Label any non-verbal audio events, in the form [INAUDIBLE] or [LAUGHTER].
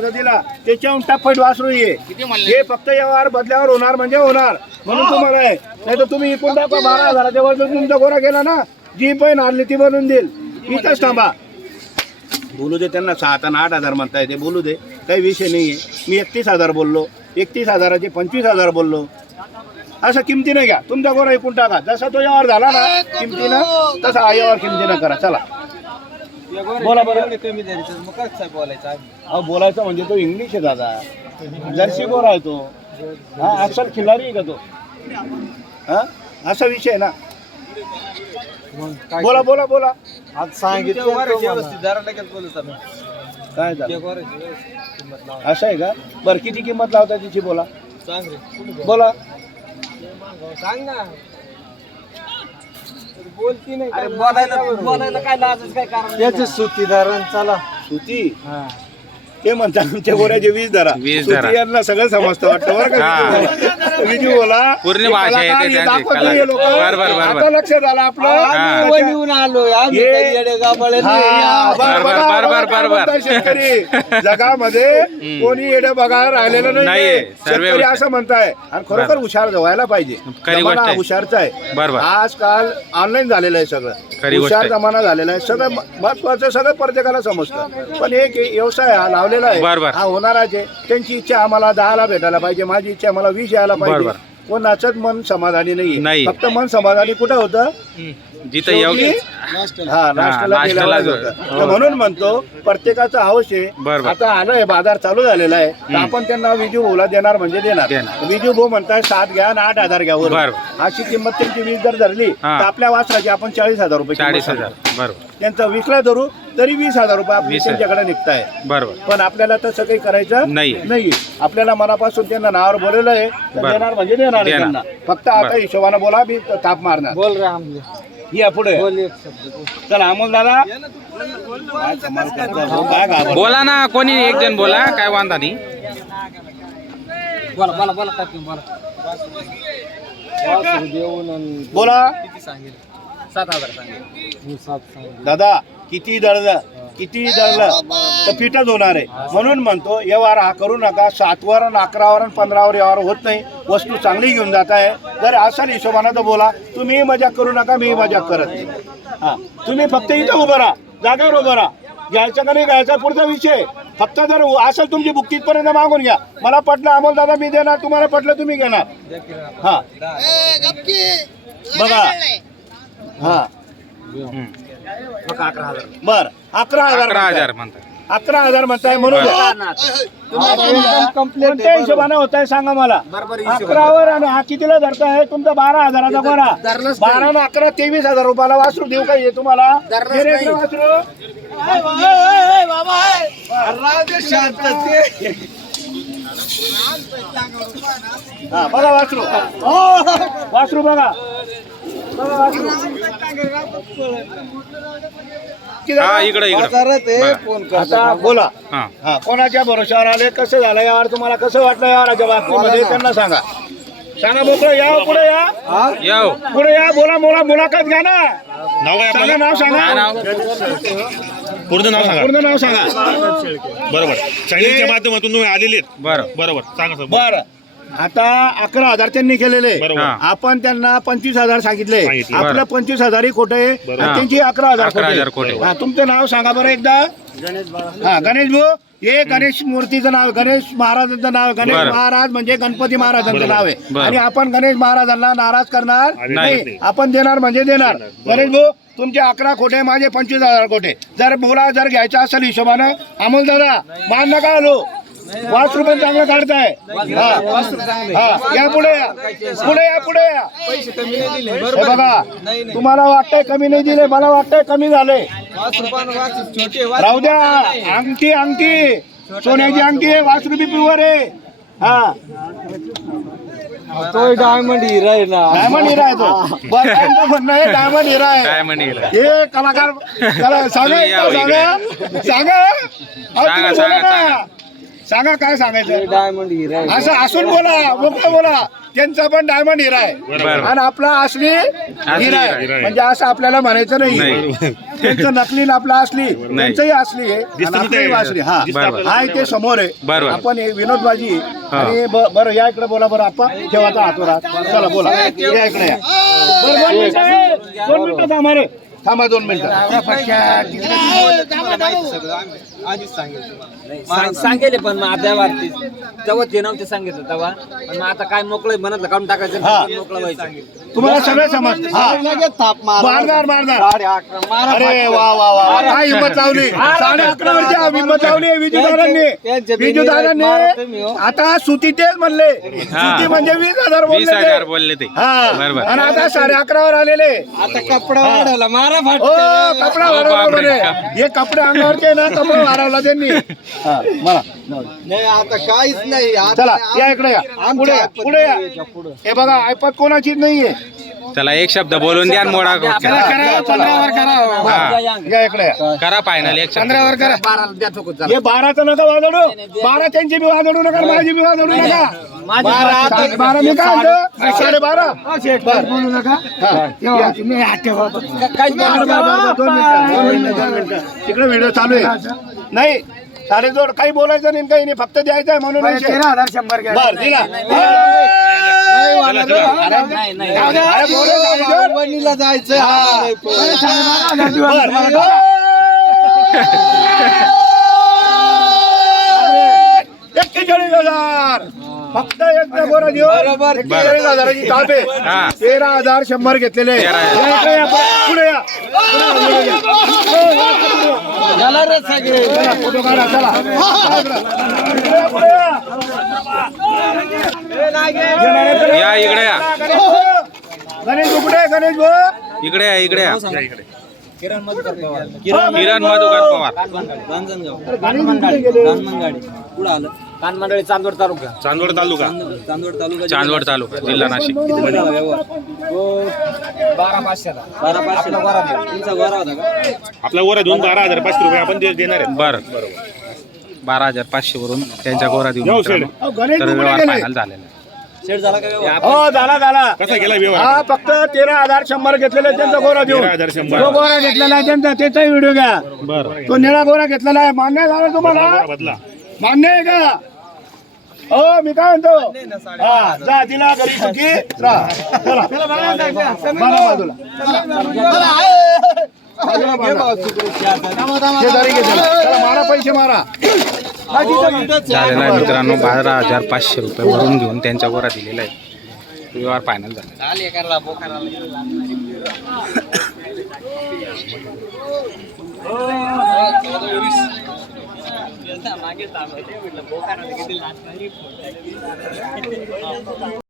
हजाराचा दिला त्याच्याहून टप्पट वासरू ये. हे फक्त व्यवहार बदल्यावर होणार म्हणजे होणार. म्हणून तुम्हाला आहे. नाही तर तुम्ही इकून टाका बारा हजाराच्या वर जर तुमचा गोरा गेला ना जी पण आणली ती बनवून देईल. इथंच थांबा. बोलू दे त्यांना सहा आणि आठ हजार म्हणताय ते बोलू दे. काही विषय नाही आहे मी एकतीस हजार बोललो. एकतीस हजाराचे पंचवीस हजार बोललो. असं किमतीनं घ्या. तुमचा गोरा एकूण टाका. जसा तो व्यवहार झाला ना किमतीनं तसा हा व्यवहार किमतीनं करा. चला. बोला बरं. कमी द्यायचं मग कसं बोलायचं अहो बोलायचं म्हणजे तो इंग्लिश आहे दादा. जर्सी गोरा आहे तो. हा अक्षर खिलारी आहे का तो? हा? असा विषय आहे ना. बोला बोला बोला. आज सांगितलं व्यवस्थित जरा लगेच बोलत आम्ही काय झालं गोऱ्याची व्यवस्थित किंमत लावा. असं आहे का? बरं किती किंमत लावता तिची बोला. सांग रे बोला. सांग. ना बोलती नाही अरे बोलायला बोलायला काय लाजच काय कारण त्याचे सुतीधारण चला. सुती? ते म्हणतात आमच्या गोऱ्याचे वीज धरा वीज सुती धरा. यांना सगळं समजतं वाटतं बरं हा. का विजू बोला पूर्ण हे भाषा आहे ते कलाकार, त्यांची, दाखवत कला. नाहीये लोकं. बरं, बरं, बरं, आता बरं. लक्षात आलं आपलं. बनवून आलो आम्ही काही येडे गाबाळे हा, नाही. बरं, बरं, बघा, बरं, बघा, बरं, काय बरं, म्हणताय शेतकरी जगामध्ये कोणी येडे बघा राहिलेलं नाही नाहीये. सर्व शेतकरी. असं म्हणताय आणि खरोखर बरं. हुशार व्हायला पाहिजे खरी जमाना गोष्ट आहे. हुशारचा आहे बरं, बरं. आजकाल ऑनलाईन झालेलं आहे खरी सगळं गोष्ट हुशार आहे. जमाना झालेला आहे सगळं महत्वाचं सगळं प्रत्येकाला समजतं पण एक व्यवसाय हा लावलेला आहे. बरं, बरं. हा होणाराच आहे. त्यांची इच्छा आम्हाला दहाला भेटायला पाहिजे. माझी इच्छा मला वीस यायला पाहिजे. बरं. कोणाचंच मन समाधानी नाही. नाही. फक्त मन समाधानी कुठं होतं? जिथं योग्य हा नाश्त्याला नाश्त्याला गेल्यावर जो- होतं. तर म्हणून म्हणतो प्रत्येकाचं हौस आहे बरं, बरं. आता आलंय बाजार चालू झालेला आहे तर आपण त्यांना विजू भाऊला देणार म्हणजे देणार देणार. विजू भाऊ म्हणताय सात घ्या आणि आठ हजार घ्या वरून. बरं. अशी किंमत त्यांची वीस जर धरली हा. तर आपल्या वासराची आपण चाळीस हजार रुपये किंमत चाळीस सांगू. हजार बरोबर त्यांचं वीसला धरू तरी वीस हजार रुपये आपली वीस हजार. त्यांच्याकडे निघताय बरोबर पण आपल्याला तसं काही करायचं नाही. नाही आपल्याला मनापासून त्यांना नावावर बोलवलं आहे तर बरं. देणार म्हणजे देणार आहे देणार. त्यांना फक्त आता बरं. हिशोबानं बोला मी ताप मारणार बोल रे आमले या पुढे. बोल एक शब्द बोल. चला अमोल दादा? बोला ना कोणी एक जण बोला काय वांधा नाही. बोला बोला बोला काय बोला. देऊन बोला. किती सांगेल? सात हजार सांगेल. मी सात सांगेल दादा किती दळलं किती दळलं तर फिटच होणार आहे. म्हणून म्हणतो व्यवहार हा करू नका. सातवर आणि अकरावर आणि पंधरावर व्यवहार होत नाही. वस्तू चांगली घेऊन जात आहे. जर असाल हिशोबानं तर बोला. तुम्ही मजाक करू नका मी मजाक करत नाही. हा. तुम्ही फक्त इथं उभं राहा. जागेवर उभं राहा. घ्यायचं का नाही घ्यायचा पुढचा विषय फक्त जर असेल तुमची बुक तिथपर्यंत मागून घ्या. मला पटलं अमोल दादा मी देणार तुम्हाला पटलं तुम्ही घेणार. हा. बघा. हा. बर. अकरा हजार अकरा म्हणताय. हजार म्हणतात अकरा हजार म्हणताय म्हणून कोणत्या हिशोबाने होत आहे सांगा मला. अकरावर आणि हा कितीला धरताय? तुमचा बारा हजाराचा गोरा बारा. आणि अकरा तेवीस हजार रुपयाला वासरू देऊ का हे तुम्हाला? Direct वासरू. हा बघा वासरू. वासरू बघा. बघा वासरू किती हा झालं? इकडे इकडे. बाजारात आहे बरं. फोन कर आता बोला. हा. हा कोणाच्या भरोश्यावर आले कसं झालं यावर तुम्हाला कसं वाटलं यावराच्या बाबतीमध्ये त्यांना सांगा. सांगा मोकळं या पुढे या. येऊ पुढे या बोला बोला मुलाखत घ्या ना. सांगा आपलं? नाव सांगा. नाव. पूर्ण नाव सांगा. पूर्ण नाव सांगा. बरोबर. चॅनलच्या माध्यमातून तुम्ही आलेले आहेत. बरं. बरोबर. सांगा सर. बर. आता अकरा हजार त्यांनी केलेले बरोबर हा. आपण त्यांना पंचवीस हजार सांगितले सांगितले. आपलं बरं. पंचवीस हजार ही खोटे बरोबर. आणि त्यांची अकरा हजार अकरा हजार खोटे खोटे. हा तुमचं नाव सांगा बरं एकदा हा गणेश भाऊ हे गणेश मूर्तीचं नाव गणेश महाराजांचं नाव गणेश बरं. महाराज म्हणजे गणपती महाराजांचं नाव आहे बरं. आणि आपण गणेश महाराजांना नाराज करणार आणि नाही नाही. आपण देणार म्हणजे देणार गणेश भाऊ तुमचे अकरा खोटे माझे पंचवीस हजार खोटे जर बोला जर घ्यायचं असेल हिशोबानं अमोल दादा मान नका आलो वासरू पण चांगलं काढताय. या पुढे या. पुढे या पुढे या. पैसे कमी नाही दिले. हे बरोबर. बघा नाही नाही. तुम्हाला वाटतंय कमी नाही दिले मला वाटतंय कमी झाले. राहू द्या. अंगठी अंगठी. सोन्याची अंगठी आहे वासरू बी प्युअर आहे. हा. तो डायमंड हिरा आहे ना. डायमंड हिरा आहे तो. [LAUGHS] म्हणणं आहे डायमंड हिरा आहे. काय म्हणेल हे कलाकार सांगा सांगा. सांगा सांगा, सांगा, काय सांगायचं डायमंड हिरा. असं असून बोला मोकळं बोला त्यांचा पण डायमंड हिरा आहे. आणि आपला असली हिरा आहे. म्हणजे असं आपल्याला म्हणायचं नाही. त्यांचं नकली आणि आपला असली त्यांचंही असली आहे आणि. आपलंही असली हा. हाय ते समोर आहे. आपण हे विनोदबाजी हा. आणि ब- बरं या इकडे बोला बरं आपण ठेवाचा हातोरात चला बोला या इकडे या बरं, दोन मिनिटं आहे. दोन मिनिटं थांबा रे थांबा दोन मिनिटं सांग- सांगेल पण मग आता वाटते तेव्हा ते नव्हते सांगितलं तेव्हा. पण मग आता काय मोकळं म्हणत काढून टाकायचं हा. मोकळं व्हायचं. तुम्हाला सगळं समजतं हा. लगेच थाप मारणार मारणार साडे अकरा मारा अरे वा वा वा वा. काय हिंमत लावली? साडे अकरा वरची हिंमत लावली विजूदारांनी. त्यांचे बिनी विजूदारांनी मारा तुम्ही हो. आता सुती तेच म्हणले. सुती म्हणजे वीस हजार वीस बोलले हजार ते. बोलले ते. हा. बरोबर. आणि आता साडे अकरा वर आलेले. आता कपडा वाढवला. मारा फाट कपडा वाढवला बापरे. म्हणे हे कपडे अंगावरचे ना कपडा वाढवला त्यांनी. हा, मला. नाही आता काहीच नाही. आता चला या इकडे या. पुढे या पुढे या. हे बघा ऐपत कोणाचीच नाहीये. चला एक शब्द बोलून द्या आणि मोडा करा. हा. या इकडे या. करा फायनल एक शब्द. हे बाराचं नका वाजवू बारा त्यांची बी वाजवू नका माझी बी वाजवू नका. बारा साडे बारा मी काय म्हणतो? साडे बारा बर. बोलू नका. तिकडे व्हिडिओ चालू आहे. नाही साडेजोड काही बोलायचं नाही काही नाही फक्त द्यायचं आहे म्हणून विषय. अरे बोलू साडेजोड. हा. बर. एक्केचाळीस हजार फक्त एक गोरा देऊन एक्केचाळीस हजाराची ताप हा. आहे तेरा हजार शंभर घेतलेले. तेरा हजार. या इकडे या, पुढे या. पुढे या. झाला रे सगळे. चला, फोटो काढा चला. इकडे या, पुढे या. येणारे तर- या इकडे या. गणेश उकडे गणेश भाऊ. इकडे या इकडे या. किरण मधुकर पवार. गणेश उकडे गेले. पुढे आलं. कान मंडळी चांदवड तालुका. चांदवड तालुका. चांदवड तालुका चांदवड तालुका जिल्हा नाशिक. बारा पाचशेला बारा पाचशेला गोरा देऊ. तुमचा गोरा होता का? आपला वर दोन बारा हजार पाचशे रुपये आपण दे- देणार आहेत. बर. बारा हजार पाचशे वरून त्यांच्या गोरा देऊन जाऊ मित्रांनो. अहो, गणेश तर उकडे व्यवहार गेले? फायनल झालेला आहे. शेट झाला का व्यवहार? हो झाला झाला. कसा गेला व्यवहार? हा फक्त तेरा हजार शंभर घेतलेले त्यांचा गोरा देऊन. तेरा हजार शंभर. तो गोरा घेतलेला आहे त्यांचा त्याचाही व्हिडिओ घ्या. बरं. तो निळा गोरा घेतलेला आहे. मान्य झालं तुम्हाला? बदला. मान्य आहे का? हो मी काय म्हणतो? हा जा दिला घरी सुखी. जा. चला. बाजूला, बाजूला. बाजूला बांधा. शेजारी घे त्याला. चला मारा पैसे मारा. झालेला आहे मित्रांनो बारा हजार पाचशे रुपये भरून घेऊन त्यांच्या गोरा दिलेला आहे. व्यवहार फायनल झाला. [COUGHS] వెళ్తా మాకే తాము ఇట్లా పోకారం